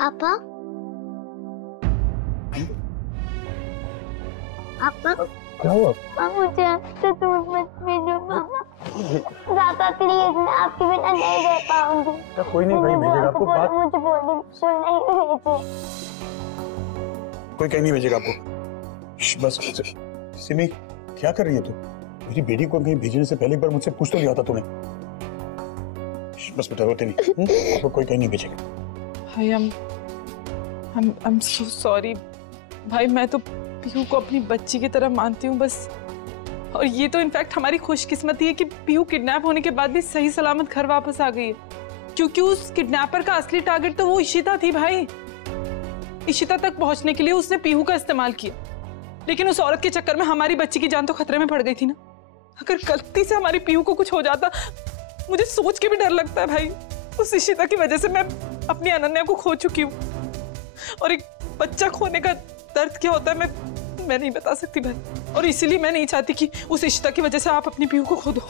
पापा पापा क्या हुआ? मुझे आपसे दूर मत भेजो पापा। पापा प्लीज, मैं आपके बिना नहीं रह पाऊंगी। कोई नहीं भाई भेजेगा आपको। बात मुझे बोर्डिंग स्कूल नहीं भेजे। कोई कहीं नहीं भेजेगा आपको। बस सिमी क्या कर रही है तू? मेरी बेटी को कहीं भेजने से पहले एक बार मुझसे पूछ तो लिया था तूने। बस बेटा रोते नहीं, आपको कोई कहीं नहीं भेजेगा। भाई I'm so sorry भाई, मैं तो पीहू को अपनी बच्ची की तरह मानती हूँ बस। और ये तो इनफैक्ट हमारी खुशकिस्मती है कि पीहू किडनैप होने के बाद भी सही सलामत घर वापस आ गई है, क्योंकि उस किडनैपर का असली टारगेट तो वो इशिता थी भाई। इशिता तक पहुंचने के लिए उसने पीहू का इस्तेमाल किया, लेकिन उस औरत के चक्कर में हमारी बच्ची की जान तो खतरे में पड़ गई थी ना। अगर गलती से हमारी पीहू को कुछ हो जाता, मुझे सोच के भी डर लगता है भाई। उस इशिता की वजह से मैं अपनी अनन्या को खो चुकी हूँ, और एक बच्चा खोने का दर्द क्या होता है मैं नहीं बता सकती भाई। और इसीलिए मैं नहीं चाहती कि उस इशिता की वजह से आप अपनी पीहू को खो दो,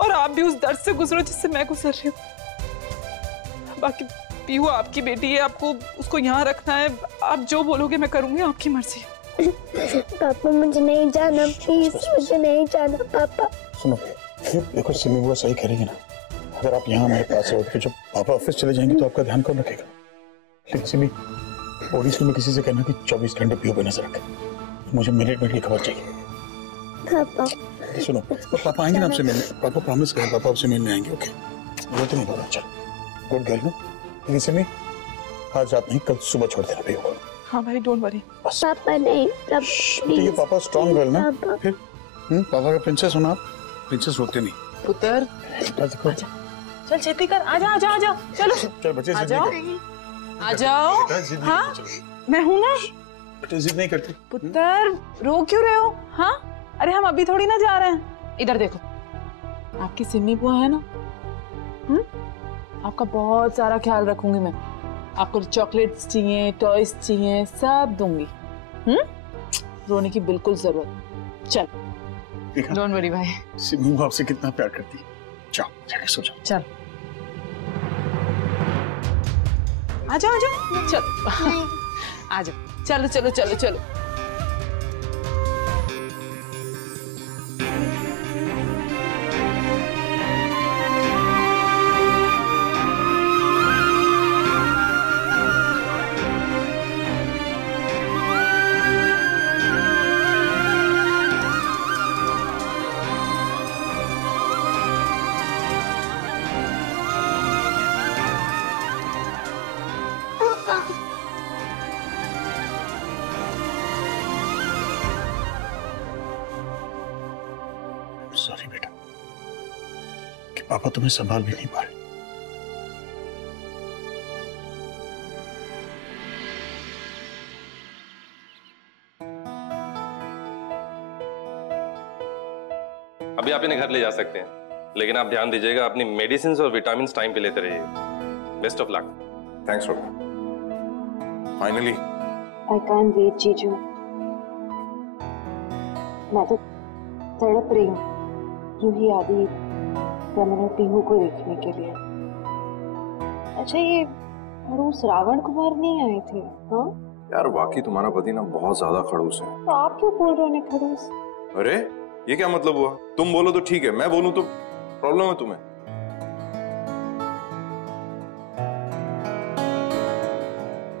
और आप भी उस दर्द से गुजरो जिससे मैं गुजर रही हूँ। बाकी पीहू आपकी बेटी है, आपको उसको यहाँ रखना है। आप जो बोलोगे मैं करूँगी, आपकी मर्जी। पापा मुझे नहीं जाना, प्लीज मुझे नहीं जाना पापा। सुनो देखो, सिमी वो सही कह रही है ना। अगर आप यहाँ हमारे पास रहोगे, जब पापा ऑफिस चले जाएंगे तो आपका ध्यान कौन रखेगा? लेकिन सिमी बोर्डिंग स्कूल में किसी से कहना कि 24 घंटे पीहू पे नजर रखे। मुझे मिनट की खबर चाहिए। पापा सुनो, पापा आएंगे ना आपसे मिलने। पापा प्रॉमिस करें, पापा आपसे मिलने आएंगे। ओके रोते नहीं पापा। चल गुड गर्ल ना। लेकिन सिमी आज रात नहीं, कल सुबह छोड़ देना पीहू को। हाँ भाई डोंट वरी। पापा नहीं, ठीक पापा स्ट्रॉन्ग गर्ल ना। फिर पापा का प्रिंसेस होना। प्रिंसेस रोते नहीं। पुत्र चल छेती कर, आजा आजा आजा, चलो चल बच्चे आ जाओ आ जाओ। हाँ मैं हूँ ना। बेटे जिद नहीं करती। पुत्र रो क्यों रहे हो? हाँ अरे हम अभी थोड़ी ना जा रहे हैं। इधर देखो, आपकी सिमी बुआ है ना, आपका बहुत सारा ख्याल रखूंगी मैं। आपको चॉकलेट्स चाहिए, टॉयज चाहिए, सब दूंगी। रोने की बिल्कुल जरूरत। चल डोंट वरी भाई। सिमी वो आपसे कितना प्यार करती है। जाओ जाके सो जाओ। चल आजाओ आजाओ, चल आजाओ, चलो चलो चलो चलो। सॉरी बेटा कि पापा तुम्हें संभाल भी नहीं पा रहे। अभी आप इन्हें घर ले जा सकते हैं, लेकिन आप ध्यान दीजिएगा अपनी मेडिसिन और विटामिन टाइम पे लेते रहिए। Best of luck. Thanks Roma. Finally I can't wait जीजू, मैं तो तड़प रही हूँ यूं ही आदि रमन और पीहू को देखने के लिए। अच्छा ये खड़ूस रावण कुमार नहीं आए थे? हाँ यार वाकई तुम्हारा पति ना बहुत ज्यादा खड़ूस है। तो आप क्यों बोल रहे हो उन्हें खड़ूस? अरे ये क्या मतलब हुआ? तुम बोलो तो ठीक है, मैं बोलूं तो प्रॉब्लम है तुम्हें?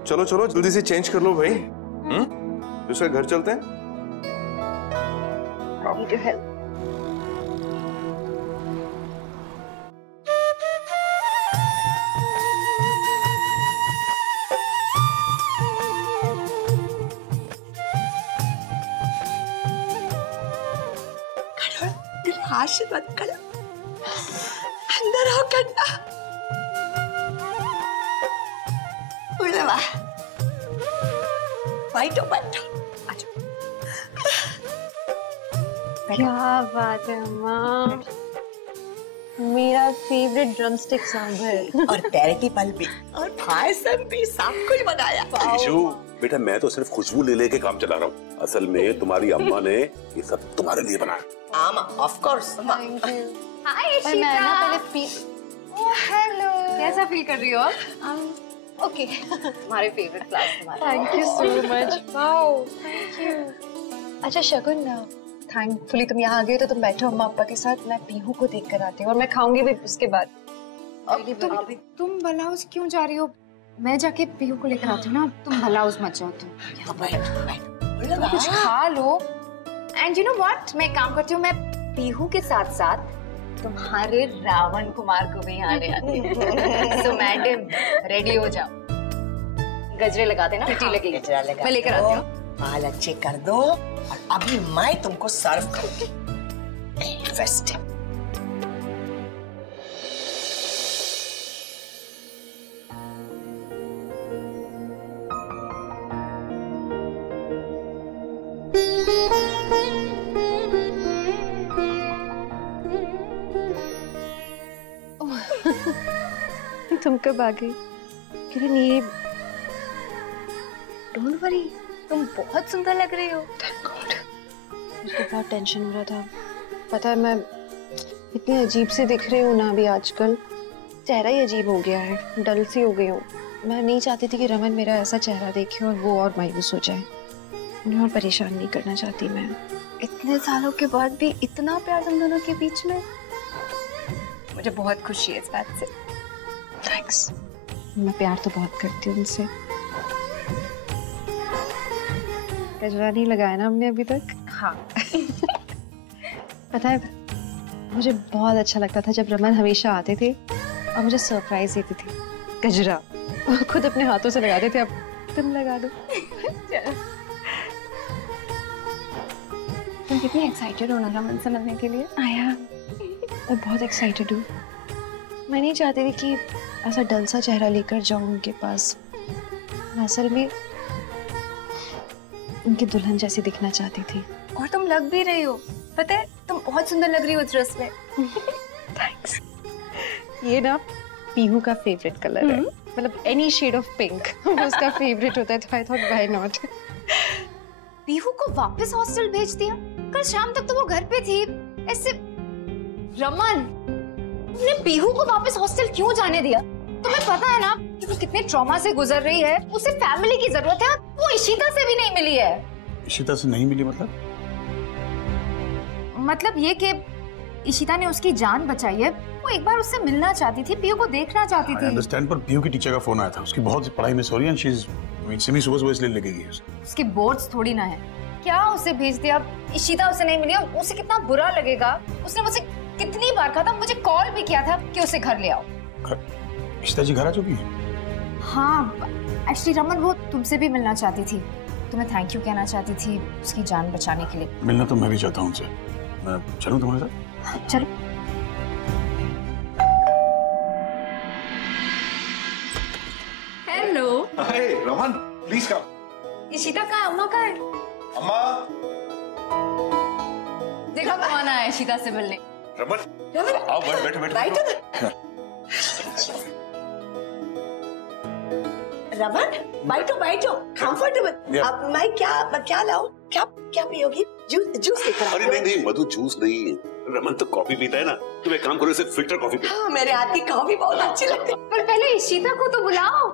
चलो चलो जल्दी से चेंज कर लो भाई। दूसरे घर चलते हैं। Need your help. आशीर्वाद करो, अंदर हो कन्ना। उड़वा बैठो बैठो। क्या बात है माँ, मेरा फेवरेट ड्रमस्टिक सांभर और पैरेटी पल भी और पायसम भी सब कुछ बनाया। जीजू बेटा मैं तो सिर्फ खुशबू ले लेके काम चला रहा हूँ, असल में तुम्हारी अम्मा ने ये सब तुम्हारे लिए बनाया। आमा of course. Thank you. Hi पर मैं ना पहले हेलो, कैसा फील कर रही हो? ओके हमारे फेवरेट क्लास हमारे। Thank you so much. Wow thank you. अच्छा शगुन, थैंकफुली तुम यहाँ आ गए तो तुम बैठो अम्मा पापा के साथ, मैं पीहू को देख कर आती हूँ और मैं खाऊंगी भी उसके बाद। तुम भला हाउस क्यों जा रही हो? मैं जाके पीहू को लेकर आती हूँ ना, तुम भला हाउस मत जाओ। तुम कुछ खा लो। एंड यू नो व्हाट, मैं काम करती हूँ, मैं पीहू के साथ साथ तुम्हारे रावण कुमार को भी आने आती हूँ। तो मैडम रेडी हो जाओ, गजरे लगा देना, प्रिटी लगेगी। गजरा लगा मैं लेकर आती हूँ। बाल अच्छे कर दो और अभी मैं तुमको सर्व करूंगी। फेस्टिव। तुम कब आ गई? किरण ये डोंट वरी, तुम बहुत सुंदर लग रही हो। Thank God. मुझे बहुत टेंशन हो रहा था, पता है मैं इतनी अजीब सी दिख रही हूँ ना अभी आजकल, चेहरा ही अजीब हो गया है, डल सी हो गई हूँ। मैं नहीं चाहती थी कि रमन मेरा ऐसा चेहरा देखे और वो और मायूस हो जाए, उन्हें और परेशान नहीं करना चाहती मैं। इतने सालों के बाद भी इतना प्यार तुम दोनों के बीच में, मुझे बहुत खुशी है इस बात से। थैंक्स। मैं प्यार तो बहुत करती हूँ उनसे। गजरा नहीं लगाया ना हमने अभी तक? हाँ। पता है मुझे बहुत अच्छा लगता था जब रमन हमेशा आते थे और मुझे सरप्राइज देती थी गजरा, खुद अपने हाथों से लगाते थे। अब तुम लगा दो। तुम कितनी एक्साइटेड हो ना रमन से मिलने के लिए? आया, मैं बहुत एक्साइटेड हूँ। मैं नहीं चाहती थी कि ऐसा डल सा चेहरा लेकर जाऊं उनके पास। मैं असल में उनकी दुल्हन जैसी दिखना चाहती थी। और तुम लग भी रही हो, पता है तुम बहुत सुंदर लग रही हो इस ड्रेस में। थैंक्स। ये ना पीहू का फेवरेट कलर है, मतलब एनी शेड ऑफ पिंक उसका फेवरेट होता है, तो I thought why not. Pihu को वापस हॉस्टल भेज दिया? कल शाम तक तो वो घर पे थी। ऐसे रमन, तुमने पीहू को वापस हॉस्टल क्यों जाने दिया? तुम्हें पता है ना कि वो कितने ट्रॉमा से गुजर रही है, उसे फैमिली की जरूरत है, वो इशिता से भी नहीं मिली है। इशिता से नहीं मिली मतलब ये कि इशिता ने उसकी जान बचाई है, वो एक बार उससे मिलना चाहती थी, पीहू को देखना चाहती थी। अंडरस्टैंड, पर पीहू की टीचर का फोन आया था, उसकी बहुत पढ़ाई मिस हो रही है, शी इज सिमी सुबह इसलिए लगेगी। उसके बोर्ड्स थोड़ी ना है, क्या उसे भेज दिया? इशिता उसे नहीं मिली, उसे कितना बुरा लगेगा। उसने मुझसे कितनी बार कहा था, मुझे कॉल भी किया था कि उसे घर ले आओ। इशिता जी घर आ चुकी है? हाँ, एक्चुअली रमन वो तुमसे भी मिलना चाहती थी, तुम्हें थैंक यू कहना चाहती थी उसकी जान बचाने के लिए। मिलना तो मैं भी चाहता हूँ उनसे, मैं चलूँ तुम्हारे साथ? चलो। Hello. Hi Raman, please come. Ishita का अम्मा का है? अम्मा। देखो कौन आया इशिता से मिलने। रमन आओ, बैठो बैठो। रमन बैठो बैठो, कंफर्टेबल। अब मैं क्या लाऊं? क्या पियोगी? जूस लेकर आओ। अरे नहीं मधु, जूस नहीं, रमन तो कॉफी पीता है ना, तुम एक काम करो, इसे फिल्टर कॉफी पियो। हाँ, मेरे हाथ की कॉफी बहुत अच्छी लगती है। पर पहले इशिता को तो बुलाओ।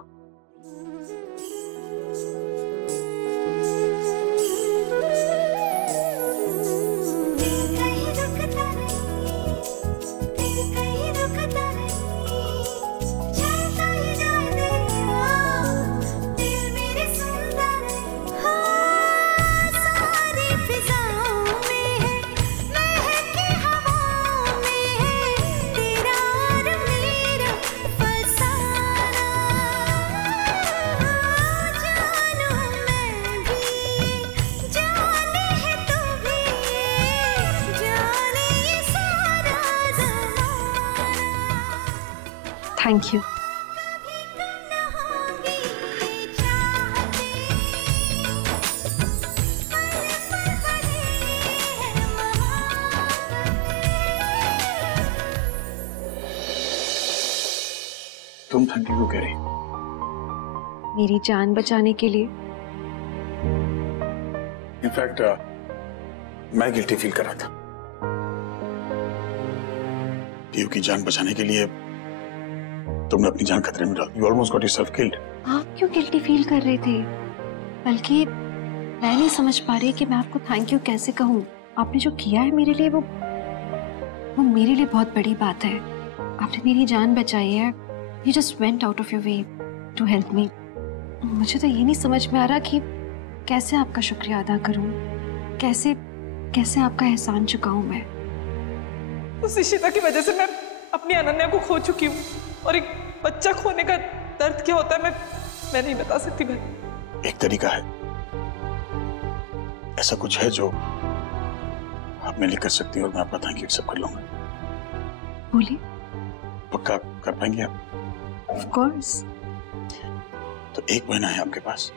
Thank you. तुम थैंक यू क्यों कह रही? मेरी जान बचाने के लिए। इनफैक्ट मैं गिल्टी फील कर रहा था। पीयू की जान बचाने के लिए तुमने अपनी जान खतरे में डाल दी। You almost got yourself killed. आप क्यों गिल्टी फील कर रहे थे? बल्कि मैं नहीं समझ पा रही कि मैं आपको थैंक यू कैसे कहूँ। आपने जो किया है मेरे लिए वो मेरे लिए बहुत बड़ी बात है। आपने मेरी जान बचाई है। You just went out of your way to help me. मुझे तो ये नहीं समझ में आ रहा कि कैसे आपका शुक्रिया अदा करूँ, कैसे आपका एहसान चुकाऊँ मैं। उस इशिता की वजह से मैं अपनी अनन्या को खो चुकी हूँ और एक बच्चा खोने का दर्द क्या होता है मैं नहीं बता सकती भाई। एक तरीका है, ऐसा कुछ है जो आप मेरे लिए कर सकती हैं और मैं आपका थैंक यू एक्सेप्ट कर लूंगा। बोलिए। पक्का कर पाएंगे आप? Of course. तो 1 महीना है आपके पास,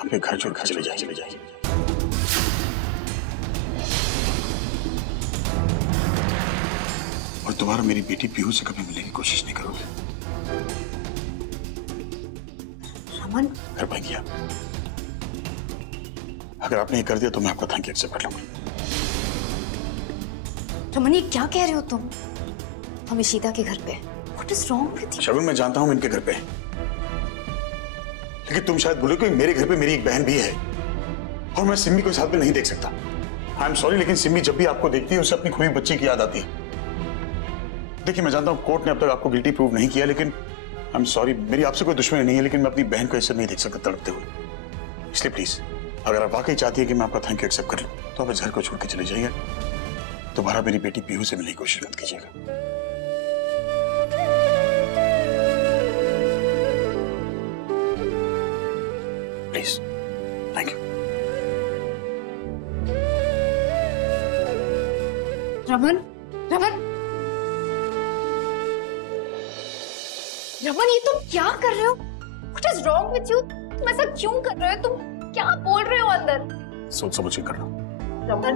अपने घर छोड़ कर चले जाइए। और दोबारा मेरी बेटी पीहू से कभी मिलने की कोशिश नहीं करोगे। रमन, कर पाएंगी आप? अगर आपने ये कर दिया तो मैं आपका थैंक यू एक्सेप्ट कर लूंगा। रमन, ये क्या कह रहे हो तुम? हम इशिता के घर पे। What is wrong with you? Sharmin, मैं जानता हूं इनके घर पे है, लेकिन तुम शायद बोले कि मेरे घर पे मेरी एक बहन भी है और मैं सिम्मी को साथ में नहीं देख सकता। आई एम सॉरी, लेकिन सिम्मी जब भी आपको देखती है उसे अपनी खोई बच्ची की याद आती है। देखिए, मैं जानता हूं कोर्ट ने अब तक आपको गिल्टी प्रूव नहीं किया, लेकिन आई एम सॉरी, मेरी आपसे कोई दुश्मनी नहीं है, लेकिन मैं अपनी बहन को ऐसे नहीं देख सकता तड़पते हुए। इसलिए प्लीज, अगर आप वाकई चाहती है कि मैं आपका थैंक यू एक्सेप्ट कर लूं तो आप इस घर को छोड़ के चले जाइए। दोबारा मेरी बेटी पीहू से मिलने की कोशिश मत कीजिएगा। Please, thank you. रमन, ये तुम क्या कर रहे हो? What is wrong with you? तुम ऐसा क्यों कर रहे हो? तुम क्या बोल रहे हो अंदर? सोच समझ के कर रहा हूं। रमन,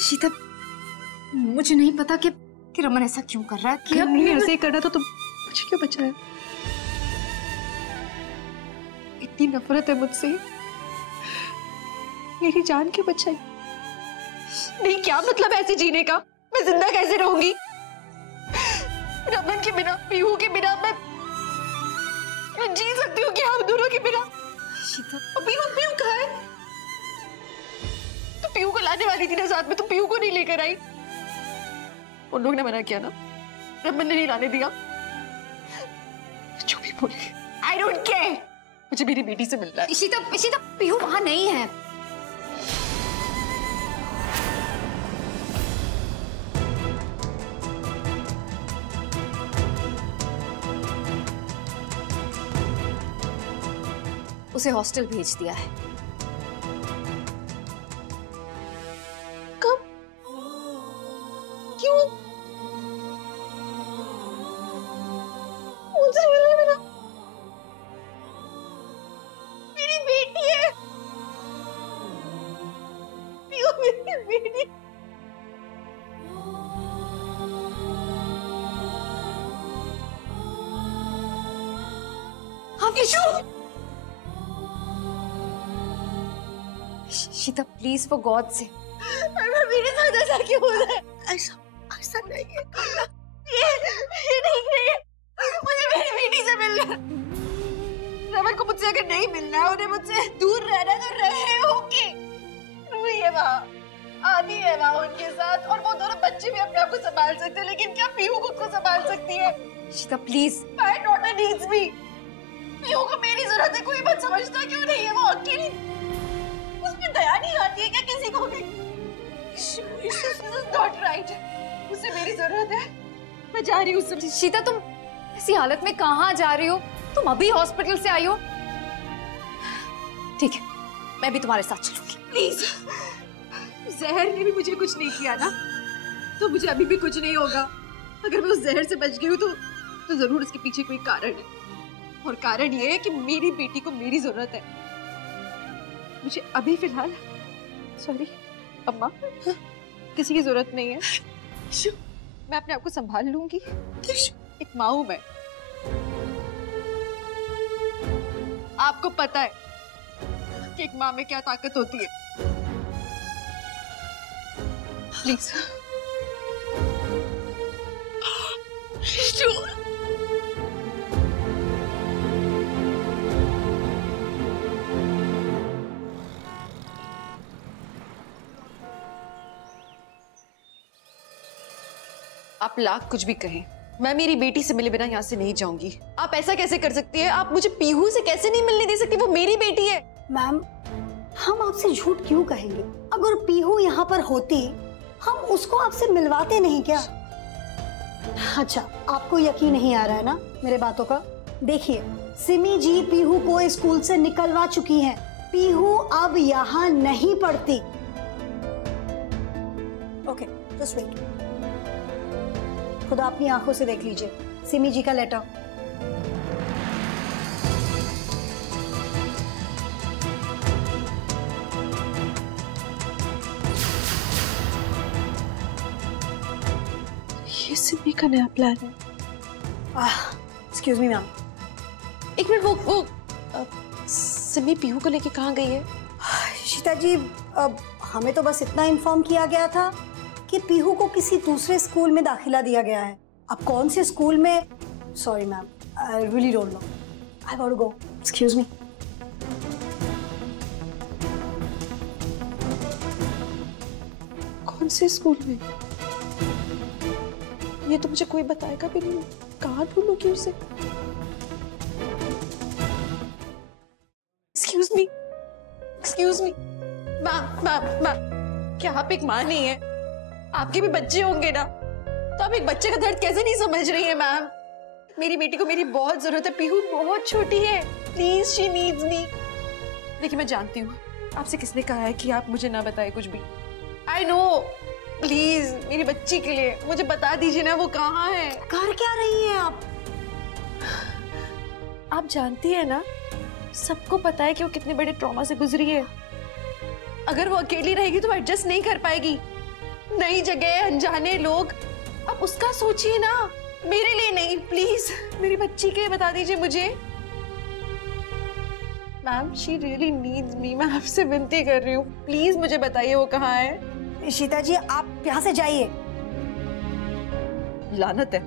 शीता, मुझे नहीं पता कि रमन ऐसा क्यों कर रहा है। कि नहीं ऐसे ही करना तो तुम मुझे क्यों बचाया? इतनी नफरत है मुझसे, मेरी जान क्यों बचाई? नहीं, क्या मतलब ऐसे जीने का? मैं जिंदा कैसे रहूंगी? रमन के बिना, पीहू के बिना मैं जी सकती हूँ कि हम दोनों के बिना? पीहू कहाँ है? तो पीहू को लाने वाली थी ना साथ में, तो पीहू को नहीं लेकर आई? उन लोग ने मना किया ना, रमन ने नहीं लाने दिया। जो भी बोले, I don't care। मुझे मेरी बेटी से मिलना है। इशिता, पीहू वहां नहीं है। उसे हॉस्टल भेज दिया है। कब? क्यों? मुझे मिलने मिला। मेरी बेटी है। पीहू मेरी बेटी। आप यीशु! शीता, प्लीज फॉर गॉड से। मेरे साथ ऐसा क्यों हो रहा है? ऐसा नहीं है। ये ठीक नहीं है। मुझे मेरी बेटी से मिलना है। रमन को मुझसे अगर नहीं मिलना है, उन्हें मुझसे दूर रहना, तो रहे होंगे। रूही है वहाँ, आदि है वहाँ उनके साथ, और वो दोनों बच्चे भी अपने आप को संभाल सकते हैं, लेकिन क्या पीहू खुद को संभाल सकती है? Sheeta, please. My daughter needs me। Pihu को मेरी जरूरत है। कोई बात समझता क्यों नहीं है? वो अकेली, उसमें दया नहीं आती है क्या किसी को भी? This is not right। उसे मेरी जरूरत है। मैं जा रही हूँ। शीता, तुम ऐसी हालत में कहाँ जा रही हो? तुम अभी हॉस्पिटल से आई हो। ठीक है, मैं भी तुम्हारे साथ चलूंगी। प्लीज। जहर ने भी मुझे कुछ नहीं किया ना, तो मुझे अभी भी कुछ नहीं होगा। अगर मैं उस जहर से बच गई हूँ तो जरूर इसके पीछे कोई कारण है, और कारण ये है कि मेरी बेटी को मेरी जरूरत है। मुझे अभी फिलहाल, सॉरी अम्मा, किसी की जरूरत नहीं है। मैं अपने आप को संभाल लूंगी। एक माँ हूं मैं। आपको पता है कि एक माँ में क्या ताकत होती है। प्लीज आप लाख कुछ भी कहें, मैं मेरी बेटी से मिले बिना यहाँ से नहीं जाऊंगी। आप ऐसा कैसे कर सकती है? आप मुझे पीहू से कैसे नहीं मिलने दे सकती? वो मेरी बेटी है। मैम, हम आपसे झूठ क्यों कहेंगे? अगर पीहू यहाँ पर होती, हम उसको आपसे मिलवाते नहीं क्या? अच्छा, आपको यकीन नहीं आ रहा है ना मेरे बातों का? देखिए, सिमी जी पीहू को स्कूल से निकलवा चुकी हैं। पीहू अब यहाँ नहीं पढ़ती। Okay, just wait. खुद अपनी आंखों से देख लीजिए सिमी जी का लेटर। ये सिमी का नया प्लान है। एक्सक्यूज मी मैम, एक मिनट, वो सिमी पीहू को लेके कहाँ गई है? शीता जी, हमें तो बस इतना इन्फॉर्म किया गया था कि पीहू को किसी दूसरे स्कूल में दाखिला दिया गया है। अब कौन से स्कूल में? Sorry ma'am, I really don't know. I want to go. Excuse me. कौन से स्कूल में? ये तो मुझे कोई बताएगा भी नहीं। कहाँ ढूंढूंगी उसे? एक्सक्यूज मी मैम, क्या आप एक माँ नहीं है? आपके भी बच्चे होंगे ना, तो आप एक बच्चे का दर्द कैसे नहीं समझ रही है मैम? मेरी बेटी को मेरी बहुत जरूरत है। पीहू बहुत छोटी है। प्लीज, शी नीड्स मी। देखिए, मैं जानती हूँ आपसे किसने कहा है कि आप मुझे ना बताए कुछ भी। आई नो, प्लीज मेरी बच्ची के लिए मुझे बता दीजिए ना, वो कहाँ है? कर क्या रही हैं आप? आप जानती है ना, सबको पता है कि वो कितने बड़े ट्रॉमा से गुजरी है। अगर वो अकेली रहेगी तो एडजस्ट नहीं कर पाएगी। नई जगह, अनजाने लोग। अब उसका सोचिए ना, मेरे लिए नहीं। प्लीज मेरी बच्ची के लिए बता दीजिए मुझे। मैम, शी रियली नीड्स मी। मैं आपसे विनती कर रही हूँ, प्लीज मुझे बताइए वो कहाँ है। शीता जी, आप यहाँ से जाइए। लानत है,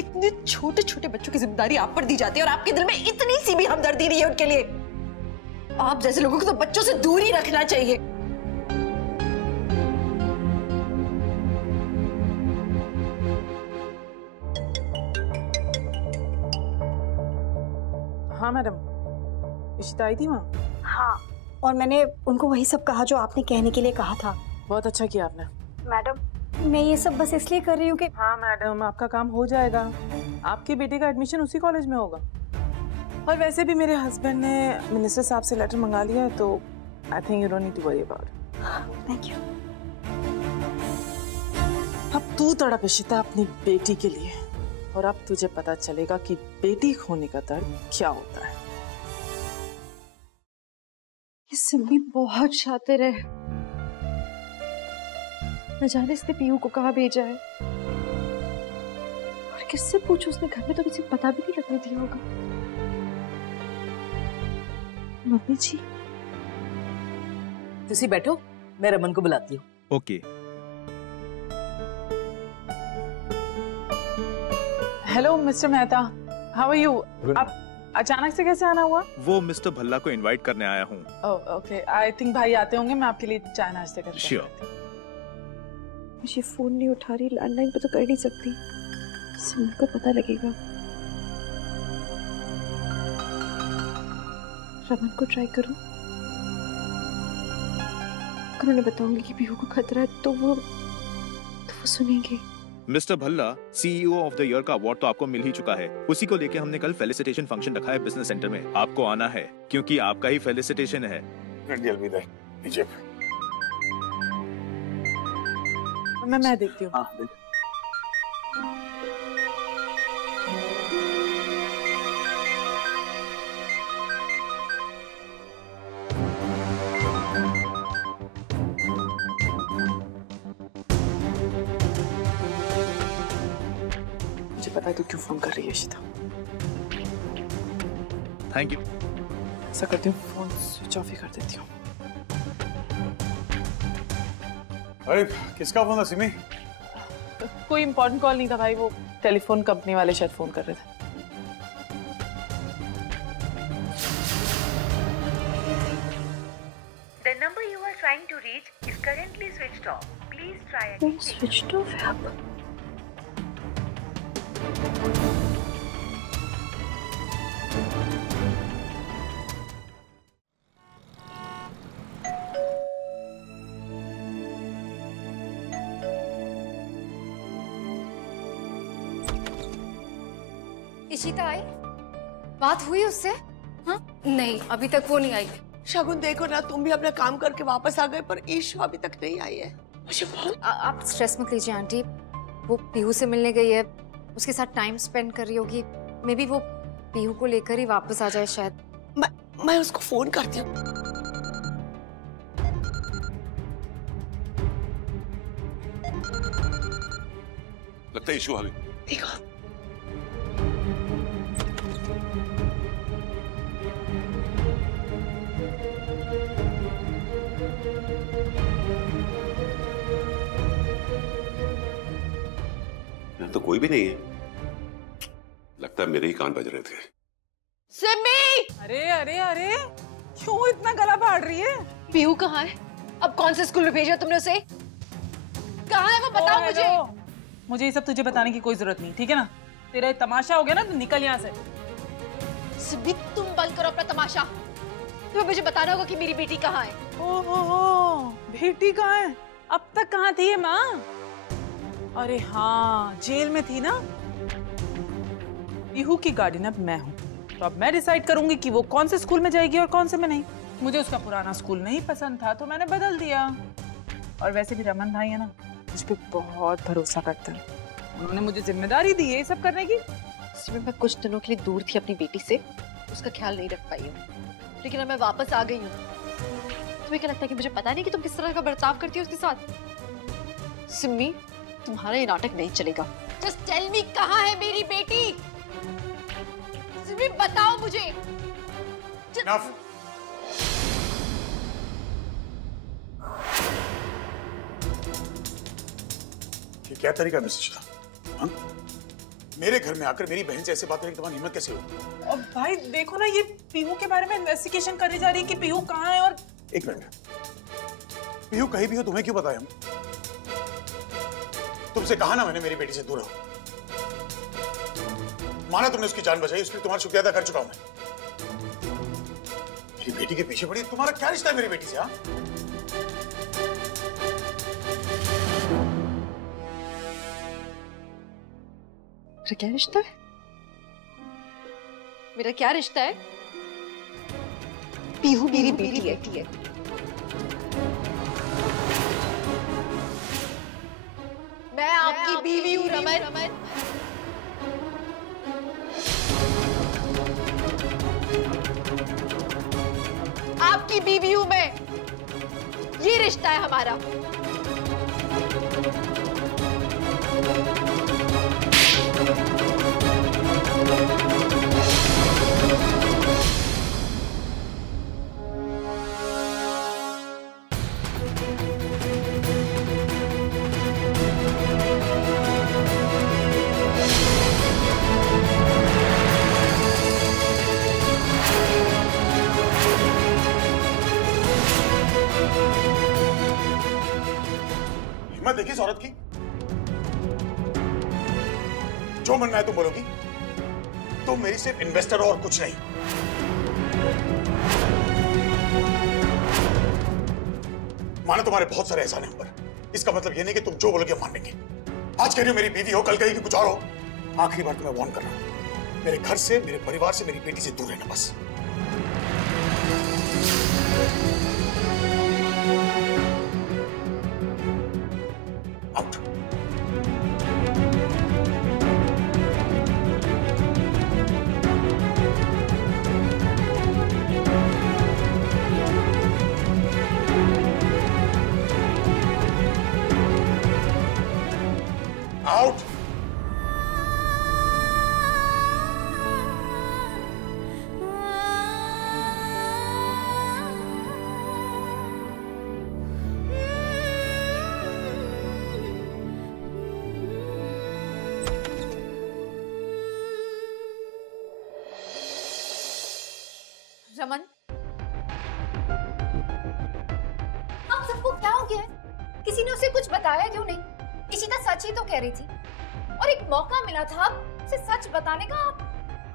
इतने छोटे छोटे बच्चों की जिम्मेदारी आप पर दी जाती है और आपके दिल में इतनी सी भी हमदर्दी नहीं है उनके लिए। आप जैसे लोगों को तो बच्चों से दूर ही रखना चाहिए। हाँ मैडम, इशिता आई थी वहाँ? हाँ, और मैंने उनको वही सब कहा जो आपने कहने के लिए कहा था। बहुत अच्छा किया आपने। मैडम, मैं ये सब बस इसलिए कर रही हूँ कि हाँ मैडम, आपका काम हो जाएगा। आपकी बेटी का एडमिशन उसी कॉलेज में होगा। और वैसे भी मेरे हस्बैंड ने मिनिस्टर साहब से लेटर मंगा लिया है, तो I think you don't need to worry about it. Thank you. अब तू तड़प इशिता अपनी बेटी के लिए, और अब तुझे पता चलेगा कि बेटी खोने का दर्द क्या होता है। ये सिमी बहुत शातिर है। न जाने इसने पीहू को कहाँ भेजा है, और किससे पूछूं? उसने घर में तो किसी को पता भी नहीं लगने दिया होगा। मम्मी जी, तुसी बैठो, मैं रमन को बुलाती हूँ। Okay. Hello mister Mehta, how are you? आप अचानक से कैसे आना हुआ? वो मिस्टर भल्ला को इनवाइट करने आया हूँ। ओके, आई थिंक भाई आते होंगे, मैं आपके लिए चाय नाश्ते करके श्योर। मुझे फोन नहीं उठा रही, लैंडलाइन पे तो कर नहीं सकती। सिमी को पता लगेगा। रमन को ट्राई करूं। अगर उन्हें बताऊंगी कि पीहू को खतरा है तो वो सुनेंगे। Mister Bhalla, CEO of the year का अवार्ड तो आपको मिल ही चुका है। उसी को लेके हमने कल फेलिसिटेशन फंक्शन रखा है बिजनेस सेंटर में। आपको आना है क्योंकि आपका ही फेलिसिटेशन है। मैं देखती हूँ। मुझे पता है तू क्यों फोन कर रही है इशिता। Thank you. ऐसा करती हूँ, फोन स्विच ऑफ ही कर देती हूँ। अरे किसका फोन था सिमी? कोई इंपॉर्टेंट कॉल नहीं था भाई, वो टेलीफोन कंपनी वाले शायद फोन कर रहे थे। The number you are trying to reach is currently switched off. Please try again. Switch off है अब। इशिता आई? बात हुई उससे? हाँ? नहीं, अभी तक वो नहीं आई। शगुन देखो ना, तुम भी अपना काम करके वापस आ गए पर ईशा अभी तक नहीं आई है। मुझे बहुत आप स्ट्रेस मत लीजिए आंटी, वो पीहू से मिलने गई है, उसके साथ टाइम स्पेंड कर रही होगी। मे बी वो पीहू को लेकर ही वापस आ जाए शायद। मैं उसको फोन करती हूँ। लगता है इशू आ गई। देखो तो कोई भी नहीं है, लगता है मेरे ही कान बज रहे थे। सिमी! अरे अरे अरे, क्यों इतना गला फाड़ रही है? पीहू कहाँ है? अब कौन से स्कूल में भेजा तुमने उसे? कहाँ है वो, बताओ मुझे। मुझे ये सब तुझे बताने की कोई जरूरत नहीं, ठीक है ना? तेरा ये तमाशा हो गया ना, तो निकल यहाँ से। सिमी, तुम बंद करो अपना तमाशा। तुम्हें मुझे बताना होगा कि मेरी बेटी कहाँ है। ओहो, बेटी कहाँ है? अब तक कहाँ थी ये माँ? अरे हाँ, जेल में थी ना। पीहू की गार्डियन अब मैं हूँ, तो अब मैं डिसाइड करूंगी कि वो कौन से स्कूल में जाएगी और कौन से में नहीं। मुझे उसका पुराना स्कूल नहीं पसंद था तो मैंने बदल दिया। और वैसे भी रमन भाई है ना, मुझ पे बहुत भरोसा करते हैं, उन्होंने मुझे जिम्मेदारी दी है ये सब करने की। सिमी, मैं कुछ दिनों के लिए दूर थी अपनी बेटी से, उसका ख्याल नहीं रख पाई हूँ, लेकिन अब मैं वापस आ गई हूँ। तुम्हें क्या लगता है कि मुझे पता नहीं कि तुम किस तरह का बर्ताव करती हो उसके साथ? सिमी, तुम्हारा ये नाटक नहीं चलेगा। जस्ट टेल मी, कहाँ है मेरी बेटी? सिमी, बताओ मुझे। ये क्या तरीका मैसेज था? हाँ? मेरे घर में आकर मेरी बहन से ऐसे बात करने की तुम्हारी हिम्मत कैसे हुई? और भाई देखो ना, ये पीहू के बारे में इन्वेस्टिगेशन करने जा रही है कि पीहू कहाँ है। और एक मिनट, पीहू कहीं भी हो तुम्हें क्यों बताया? हम तुमसे कहा ना मैंने मेरी बेटी से दूर रहो। माना तुमने उसकी जान बचाई, उसके लिए तुम्हारा शुक्रिया अदा कर चुका हूं मैं। मेरी बेटी के पीछे पड़ी, तुम्हारा क्या रिश्ता है मेरी बेटी से? हाँ, मेरा क्या रिश्ता है? मेरा क्या रिश्ता है? पीहू मेरी बेटी है। मैं आपकी बीवी हूँ रमन। आपकी बीवी हूँ मैं। ये रिश्ता है हमारा। हिम्मत देखी इस औरत की, जो मन में आए तुम बोलोगी। तुम मेरी सिर्फ इन्वेस्टर हो और कुछ नहीं। माना तुम्हारे बहुत सारे एहसान हैं हम पर, इसका मतलब ये नहीं कि तुम जो बोलोगे हम मान लेंगे। आज कह रही हो मेरी बीवी हो, कल कहीं की कुछ और हो। आखिरी बार तुम्हें वार्न कर रहा हूं, मेरे घर से, मेरे परिवार से, मेरी बेटी से दूर रहना बस। आउट। आउट। रमन? आप सबको क्या हो गया है? किसी ने उसे कुछ बताया क्यों नहीं? इशिता सच ही तो कह रही थी और एक मौका मिला था उसे सच बताने का।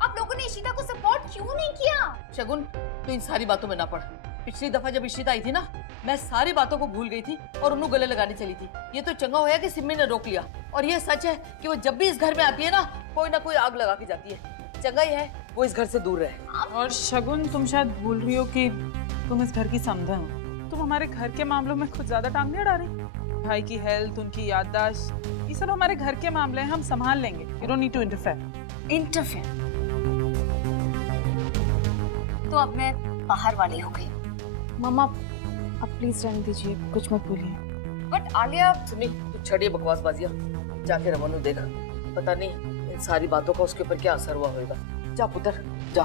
आप लोगों ने इशिता को सपोर्ट क्यों नहीं किया? शगुन, तू इन सारी बातों में ना पड़। पिछली दफा जब इशिता आई थी ना, मैं सारी बातों को भूल गई थी और उन्हें गले लगाने चली थी। ये तो चंगा होया कि सिम्मी ने रोक लिया। और ये सच है कि वो जब भी इस घर में आती है ना कोई आग लगा के जाती है। चंगा ही है वो इस घर से दूर रहे। और शगुन, तुम शायद भूल रही हो कि तुम इस घर की समधन हो। तुम हमारे घर के मामलों में खुद ज्यादा टांग नहीं अड़ा रही। भाई की हेल्थ, उनकी याददाश्त, ये सब हमारे घर के मामले हैं, हम संभाल लेंगे। You don't need to interfere. तो अब मैं बाहर वाली हो गई। मम्मा अब प्लीज रहने दीजिए, कुछ मत बोलिए। बट आलिया, सिमी तू छड़िए बकवासबाजियां। जाके रमन को देखा, पता नहीं इन सारी बातों का उसके ऊपर क्या असर हुआ होगा। जा पुत्र जा।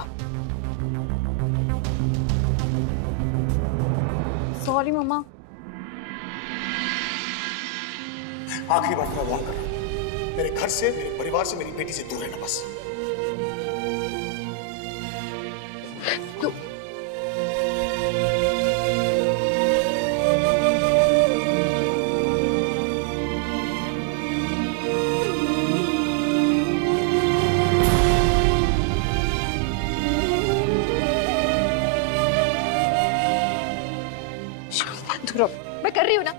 सॉरी मम्मा। आखिरी बार मैं वार्न कर रहा हूं, मेरे घर से, मेरे परिवार से, मेरी बेटी से दूर रहना बस। मैं कर रही हूँ ना।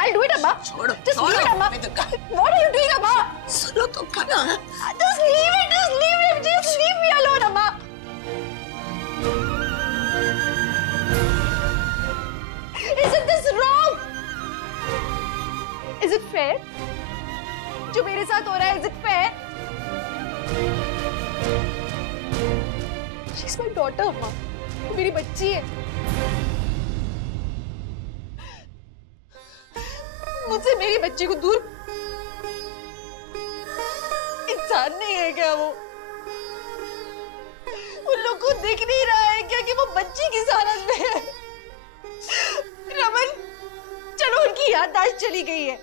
I'll do it, अम्मा। छोड़ो, Just leave it, अम्मा। What are you doing, अम्मा? सुनो तो कना। Just leave it, just leave it, just leave me alone, अम्मा। Isn't this wrong? Is it fair? जो मेरे साथ हो रहा है, is it fair? She's my daughter, अम्मा। वो मेरी बच्ची है। मुझसे मेरी बच्ची को दूर इंसान नहीं है क्या वो? उन लोग को दिख नहीं रहा है क्या कि वो बच्ची किस हालत में है? रमन, चलो उनकी याददाश्त चली गई है,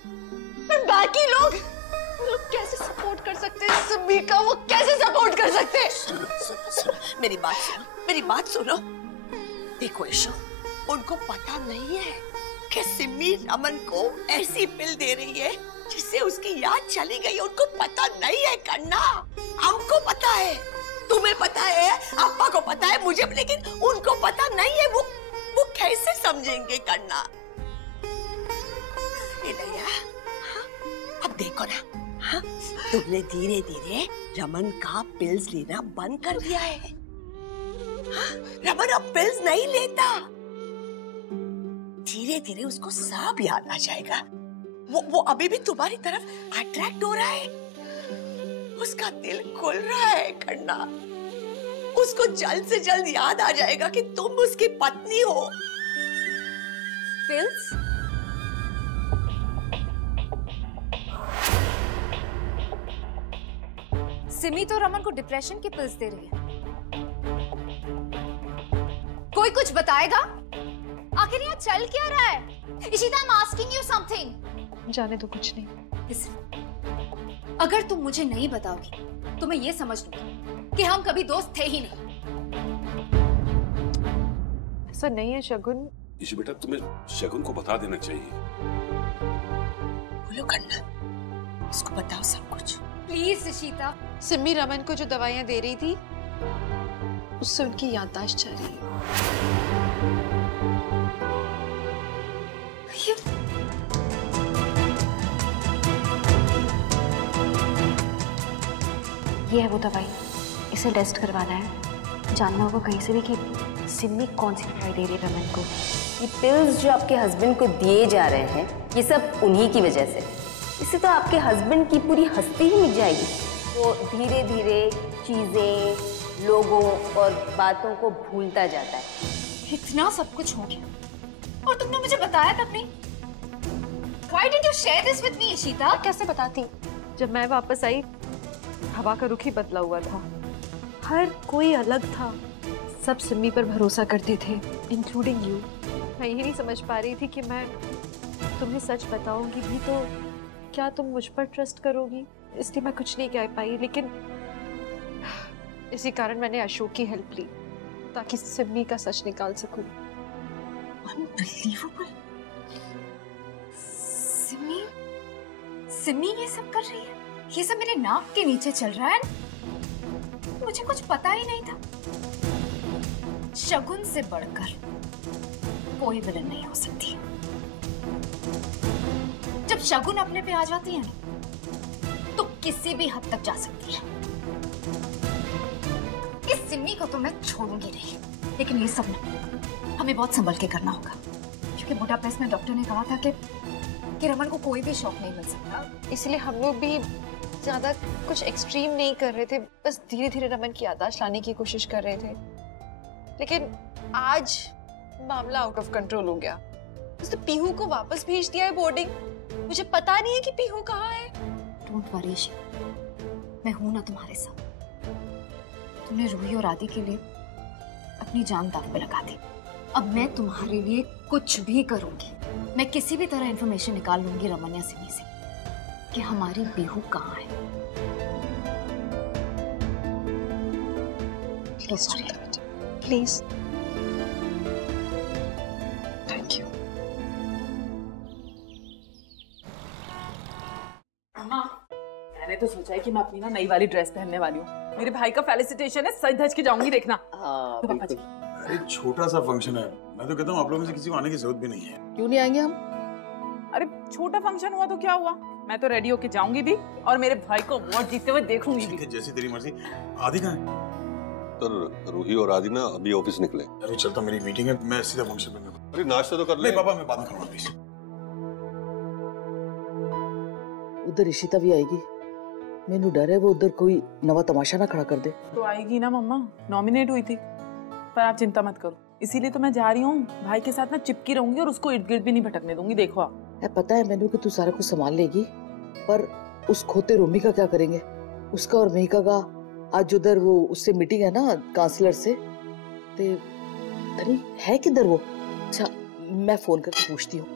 पर बाकी लोग कैसे सपोर्ट कर सकते हैं? सिम्मी का वो कैसे सपोर्ट कर सकते हैं? सुनो, मेरी बात सुनो। देखो ईशो, उनको पता नहीं है कि सिम्मी रमन को ऐसी पिल दे रही है जिससे उसकी याद चली गई। उनको पता नहीं है कन्ना। हमको पता है, तुम्हें पता है, अप्पा को पता है, मुझे, लेकिन उनको पता नहीं है। वो कैसे समझेंगे कन्ना? इलैया, अब देखो ना, हाँ, तुमने धीरे धीरे रमन का पिल्स लेना बंद कर दिया है। हाँ, रमन अब पिल्स नहीं लेता। धीरे धीरे उसको सब याद आ जाएगा। वो अभी भी तुम्हारी तरफ अट्रैक्ट हो रहा है। उसका दिल खुल रहा है कन्ना। उसको जल्द से जल्द याद आ जाएगा कि तुम उसकी पत्नी हो। पिल्स? सिमी तो रमन को डिप्रेशन की पिल्स दे रही है। कोई कुछ बताएगा? आखिर यहाँ चल क्या रहा है? Ishita, I'm asking you something. जाने दो, कुछ नहीं। Listen, अगर तुम मुझे नहीं बताओगी तो मैं ये समझ लूंगी कि हम कभी दोस्त थे ही नहीं। ऐसा नहीं है शगुन। इशी बेटा, तुम्हें शगुन को बता देना चाहिए। बोलो कन्ना, उसको बताओ सब कुछ। प्लीज इशिता। सिम्मी रमन को जो दवाइयां दे रही थी उससे उनकी याददाश्त जा रही है। ये है वो दवाई, इसे टेस्ट करवाना है। जानना होगा कहीं से भी कि सिम्मी कौन सी दवाई दे रही है रमन को। ये पिल्स जो आपके हस्बैंड को दिए जा रहे हैं, ये सब उन्हीं की वजह से। इससे तो आपके हस्बैंड की पूरी हस्ती ही मिट जाएगी। वो धीरे धीरे चीजें, लोगों और बातों को भूलता जाता है। इतना सब कुछ हो गया और तुमने मुझे बताया तक नहीं। Why did you share this with me, Ishita? कैसे बताती? जब मैं वापस आई, हवा का रुख ही बदला हुआ था। हर कोई अलग था। सब सिम्मी पर भरोसा करते थे, इंक्लूडिंग यू। मैं ये नहीं समझ पा रही थी कि मैं तुम्हें सच बताऊंगी भी तो क्या तुम मुझ पर ट्रस्ट करोगी, इसलिए मैं कुछ नहीं कह पाई। लेकिन इसी कारण मैंने अशोक की हेल्प ली। ताकि सिमी का सच निकाल सकूं। Unbelievable. सिमी सिमी ये सब कर रही है? ये सब मेरे नाक के नीचे चल रहा है। मुझे कुछ पता ही नहीं था। शगुन से बढ़कर कोई विलन नहीं हो सकती। जब शगुन अपने पे आ जाती है ना, तो किसी भी हद तक जा सकती है। इस सिमी को तो मैं छोड़ूंगी नहीं, लेकिन ये सब ना हमें बहुत संभल के करना होगा, क्योंकि बुडापेस्ट में डॉक्टर ने कहा था कि रमन को कोई भी शौक नहीं मिल सकता। इसलिए हम लोग भी ज्यादा कुछ एक्सट्रीम नहीं कर रहे थे, बस धीरे धीरे रमन की याददाश्त लाने की कोशिश कर रहे थे। लेकिन आज मामला आउट ऑफ कंट्रोल हो गया। उसने पीहू को वापस भेज दिया है बोर्डिंग। मुझे पता नहीं है कि पीहू कहाँ है। डोंट वरी, मैं हूं ना तुम्हारे साथ। तुमने रूही और आदि के लिए अपनी जान दांव पे लगा दी। अब मैं तुम्हारे लिए कुछ भी करूंगी। मैं किसी भी तरह इंफॉर्मेशन निकाल लूंगी रमन या सिमी से कि हमारी पीहू कहाँ है। प्लीज। Thank you. अम्मा, मैंने तो सोचा है कि मैं अपनी ना नई वाली ड्रेस पहनने वाली हूँ। मेरे भाई का फेलिसिटेशन है, सज धज के जाऊंगी, देखना। तो पापा जी। अरे छोटा सा फंक्शन है, मैं तो कहता हूँ आप लोगों में से किसी को आने की जरूरत भी नहीं है। क्यों नहीं आएंगे हम? अरे छोटा फंक्शन हुआ तो क्या हुआ, मैं तो रेडी होके जाऊंगी भी और मेरे भाई को अवार्ड जीतते हुए देखूंगी भी। जैसी तेरी मर्जी। आदि कहाँ है? तो रूही और आदि ना अभी ऑफिस निकले। अभी चलता, मेरी मीटिंग है, मैं सीधा फंक्शन में। अरे नाश्ता तो कर ले। पापा मैं बाद में करूँगा प्लीज। उधर इशिता भी आएगी, मैनू डर है वो उधर कोई नवा तमाशा ना खड़ा कर दे। तो आएगी ना मम्मा, नॉमिनेट हुई थी। पर आप चिंता मत करो, इसीलिए तो मैं जा रही हूँ। भाई के साथ ना चिपकी रहूंगी और उसको इर्द गिर्द भी नहीं भटकने दूंगी। देखो आप। पता है मैनू कि तू सारा कुछ संभाल लेगी, पर उस खोते रोमी का क्या करेंगे? उसका और मेहिका का आज उधर वो उससे मीटिंग है ना काउंसलर से, ते तनी है किधर वो? अच्छा मैं फोन करके पूछती हूँ।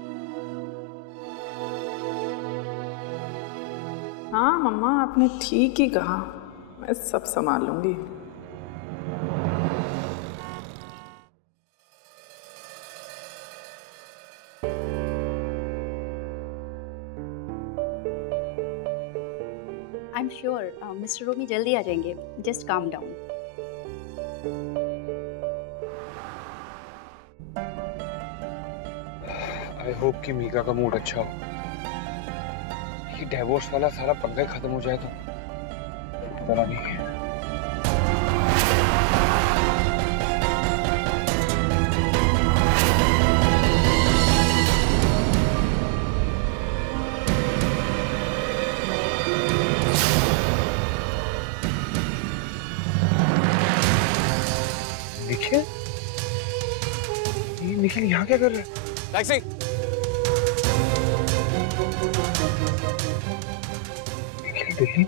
हाँ मम्मा, आपने ठीक ही कहा, मैं सब संभाल लूंगी। I'm sure Mr. रोमी जल्दी आ जाएंगे। Just calm down. I hope कि मीका का मूड अच्छा हो। ये डिवोर्स वाला सारा पंगा ही खत्म हो जाए तो पता नहीं। निखिल, ये निखिल यहाँ क्या कर रहा है? टैक्सी। निखिल दिल्ली?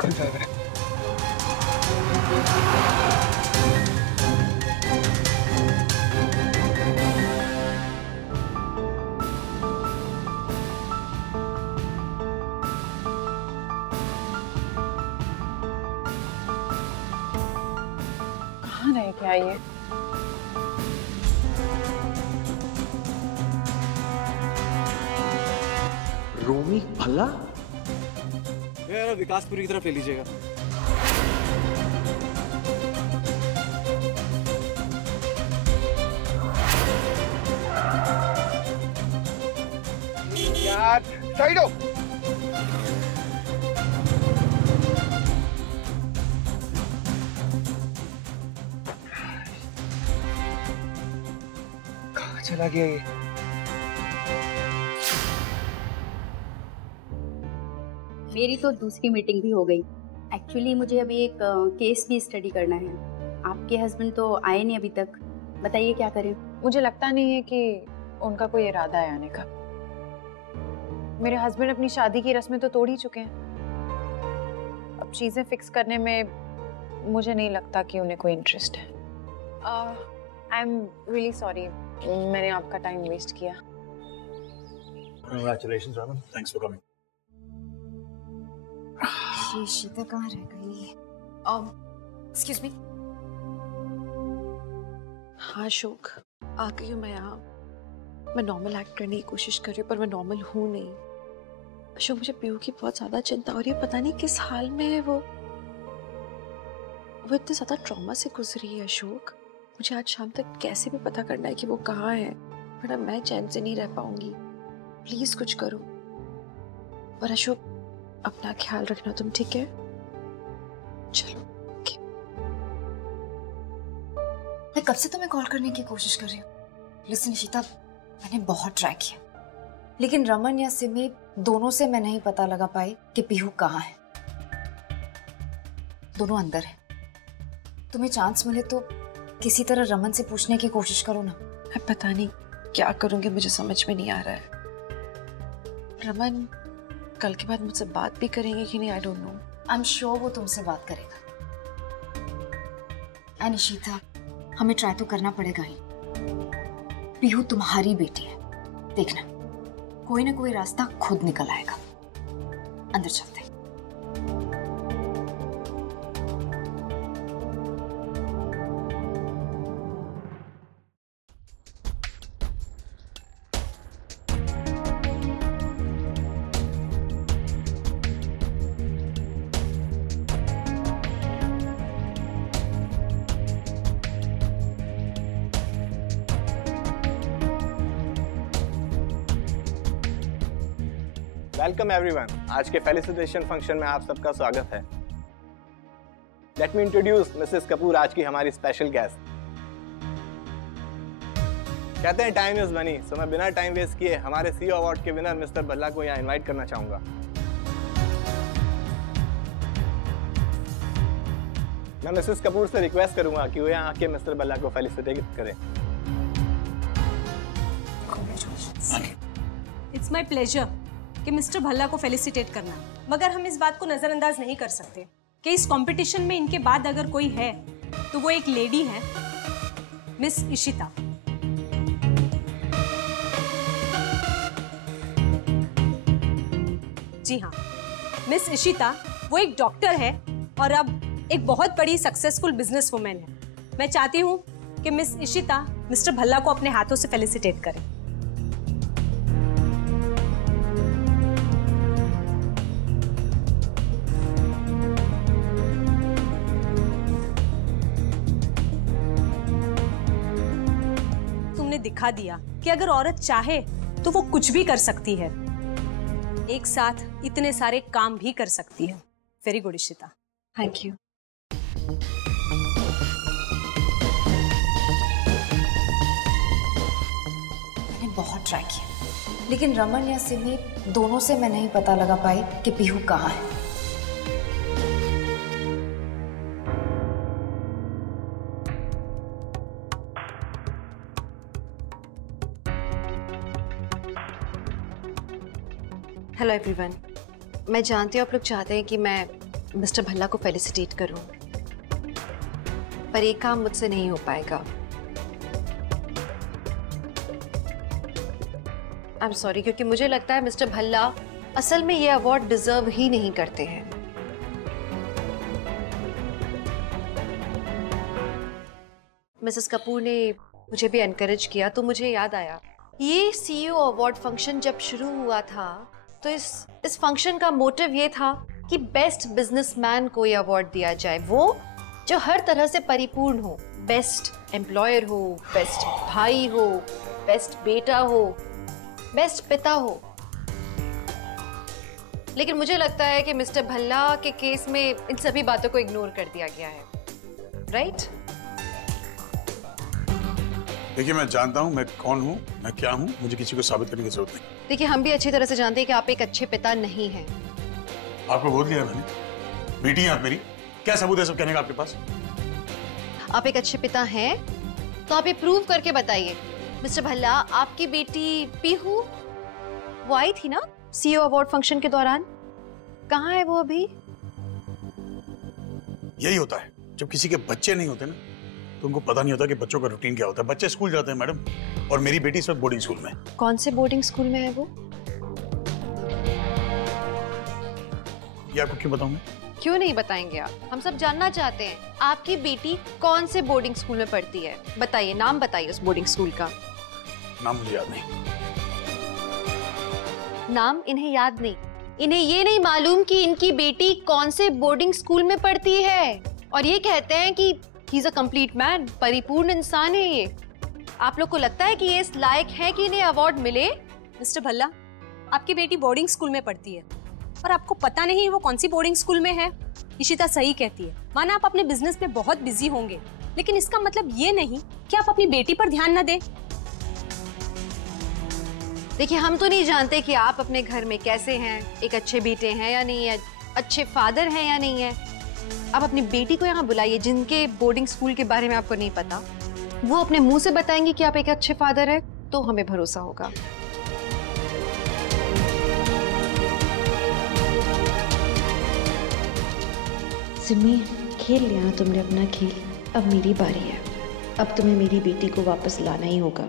कौन ड्राइवर है? कहाँ रह गया ये? रोमी भला? यार विकासपुरी की तरफ ले लीजिएगा। यार साइड हो। कहाँ चला गया ये? मेरी तो दूसरी मीटिंग भी हो गई। एक्चुअली मुझे अभी एक केस की स्टडी करना है। आपके हस्बैंड तो आए नहीं अभी तक, बताइए क्या करें? मुझे लगता नहीं है कि उनका कोई इरादा है आने का। मेरे हस्बैंड अपनी शादी की रस्में तो तोड़ ही चुके हैं। अब चीजें फिक्स करने में मुझे नहीं लगता कि उन्हें कोई इंटरेस्ट है। आई एम रियली सॉरी, मैंने आपका टाइम वेस्ट किया। Congratulations, Raman. Thanks for coming. ये शीता कहाँ रह गई? Excuse me. हाँ अशोक, आ गई हूँ मैं यहाँ। मैं नॉर्मल एक्ट करने की कोशिश कर रही हूँ पर मैं नॉर्मल हूँ नहीं। अशोक, मुझे पीहू की बहुत ज्यादा चिंता हो रही है। पता नहीं किस हाल में है वो इतने ज्यादा ट्रॉमा से गुजरी है। अशोक, मुझे आज शाम तक कैसे भी पता करना है कि वो कहाँ है, वरना मैं चैन से नहीं रह पाऊंगी। प्लीज कुछ करो। और अशोक, अपना ख्याल रखना तुम, ठीक है? चलो। मैं कब से तुम्हें कॉल करने की कोशिश कर रही हूँ। लिसन निशिता, मैंने बहुत ट्राई किया, लेकिन रमन या सिमी दोनों से मैं नहीं पता लगा पाई कि पीहू कहाँ है। दोनों अंदर है। तुम्हें चांस मिले तो किसी तरह रमन से पूछने की कोशिश करो ना। मैं पता नहीं क्या करूंगी, मुझे समझ में नहीं आ रहा है। रमन कल के बाद मुझसे बात भी करेंगे कि नहीं, I don't know. I am sure वो तुमसे बात करेगा। निशिता, हमें ट्राई तो करना पड़ेगा ही। पीहू तुम्हारी बेटी है, देखना कोई ना कोई रास्ता खुद निकल आएगा। अंदर चलते हैं। Welcome everyone. आज के फेलिसिटेशन फंक्शन में आप सबका स्वागत है। Let me introduce Mrs Kapoor, आज की हमारी स्पेशल गेस्ट। कहते हैं टाइम इज मनी, सो मैं बिना टाइम वेस्ट किए हमारे सीईओ अवार्ड के विनर मिस्टर भल्ला को यहाँ इनवाइट करना चाहूंगा। मैं मिसेस कपूर से रिक्वेस्ट करूंगा कि वो यहाँ आके मिस्टर भल्ला को फेलिसिटेट करें। इट्स माय प्लेजर कि मिस्टर भल्ला को फेलिसिटेट करना, मगर हम इस बात को नजरअंदाज नहीं कर सकते कि इस कंपटीशन में इनके बाद अगर कोई है तो वो एक लेडी है, मिस इशिता। जी हाँ, मिस इशिता वो एक डॉक्टर है और अब एक बहुत बड़ी सक्सेसफुल बिजनेस वुमेन है। मैं चाहती हूँ कि मिस इशिता मिस्टर भल्ला को अपने हाथों से फेलिसिटेट करें। दिखा दिया कि अगर औरत चाहे तो वो कुछ भी कर सकती है, एक साथ इतने सारे काम भी कर सकती है। Very good Ishita. Thank you. मैंने बहुत ट्राई किया, लेकिन रमन या सिमी दोनों से मैं नहीं पता लगा पाई कि पीहू कहाँ है। हेलो एवरीवन, मैं जानती हूँ आप लोग चाहते हैं कि मैं मिस्टर भल्ला को फेलिसिटेट करूं, पर ये काम मुझसे नहीं हो पाएगा। आई एम सॉरी, क्योंकि मुझे लगता है मिस्टर भल्ला असल में ये अवार्ड डिजर्व ही नहीं करते हैं। मिसेस कपूर ने मुझे भी एनकरेज किया तो मुझे याद आया, ये सीईओ अवार्ड फंक्शन जब शुरू हुआ था तो इस फंक्शन का मोटिव ये था कि बेस्ट बिजनेसमैन को ये अवार्ड दिया जाए, वो जो हर तरह से परिपूर्ण हो, बेस्ट एम्प्लॉयर हो, बेस्ट भाई हो, बेस्ट बेटा हो, बेस्ट पिता हो। लेकिन मुझे लगता है कि मिस्टर भल्ला के केस में इन सभी बातों को इग्नोर कर दिया गया है, राइट? देखिए, मैं जानता हूँ मैं कौन हूँ, मैं क्या हूँ, मुझे किसी को साबित करने की जरूरत नहीं। देखिए, हम भी अच्छी तरह से जानते हैं कि आप एक अच्छे पिता नहीं हैं। आपको बोल दिया मैंने, बेटी है आप मेरी, क्या सबूत है सब कहने का आपके पास? आप एक अच्छे पिता हैं तो आप ये प्रूव करके बताइए। मिस्टर भल्ला, आपकी बेटी पीहू वो आई थी ना सीईओ अवार्ड फंक्शन के दौरान, कहाँ है वो अभी? यही होता है जब किसी के बच्चे नहीं होते ना, तो उनको पता नहीं होता कि बच्चों का रूटीन क्या होता है। बच्चे स्कूल जाते हैं मैडम, और मेरी बेटी इस वक्त बोर्डिंग स्कूल में। कौन से बोर्डिंग स्कूल में है वो? ये आपको क्यों बताऊं मैं? क्यों नहीं बताएंगे आप? हम सब जानना चाहते हैं आपकी बेटी कौन से बोर्डिंग स्कूल में पढ़ती है। बताइए, नाम बताइए उस बोर्डिंग स्कूल का। नाम मुझे याद नहीं। नाम इन्हें याद नहीं? इन्हें ये नहीं मालूम कि इनकी बेटी कौन से बोर्डिंग स्कूल में पढ़ती है? और ये कहते हैं कि he is a complete man, परिपूर्ण इंसान है ये। आप लोग को लगता है कि ये इस लायक है कि इन्हें अवार्ड मिले? मिस्टर भल्ला, आपकी बेटी बोर्डिंग स्कूल में पढ़ती है और आपको पता नहीं वो कौन सी बोर्डिंग स्कूल में है। इशिता सही कहती है, माना आप अपने बिजनेस में बहुत बिजी होंगे, लेकिन इसका मतलब ये नहीं कि आप अपनी बेटी पर ध्यान न दें। देखिए, हम तो नहीं जानते कि आप अपने घर में कैसे हैं, एक अच्छे बेटे हैं या नहीं है, अच्छे फादर हैं या नहीं है। आप अपनी बेटी को यहाँ बुलाइए, जिनके बोर्डिंग स्कूल के बारे में आपको नहीं पता। वो अपने मुंह से बताएंगे कि आप एक अच्छे फादर हैं, तो हमें भरोसा होगा। सिमी, खेल लिया तुमने अपना खेल, अब मेरी बारी है। अब तुम्हें मेरी बेटी को वापस लाना ही होगा।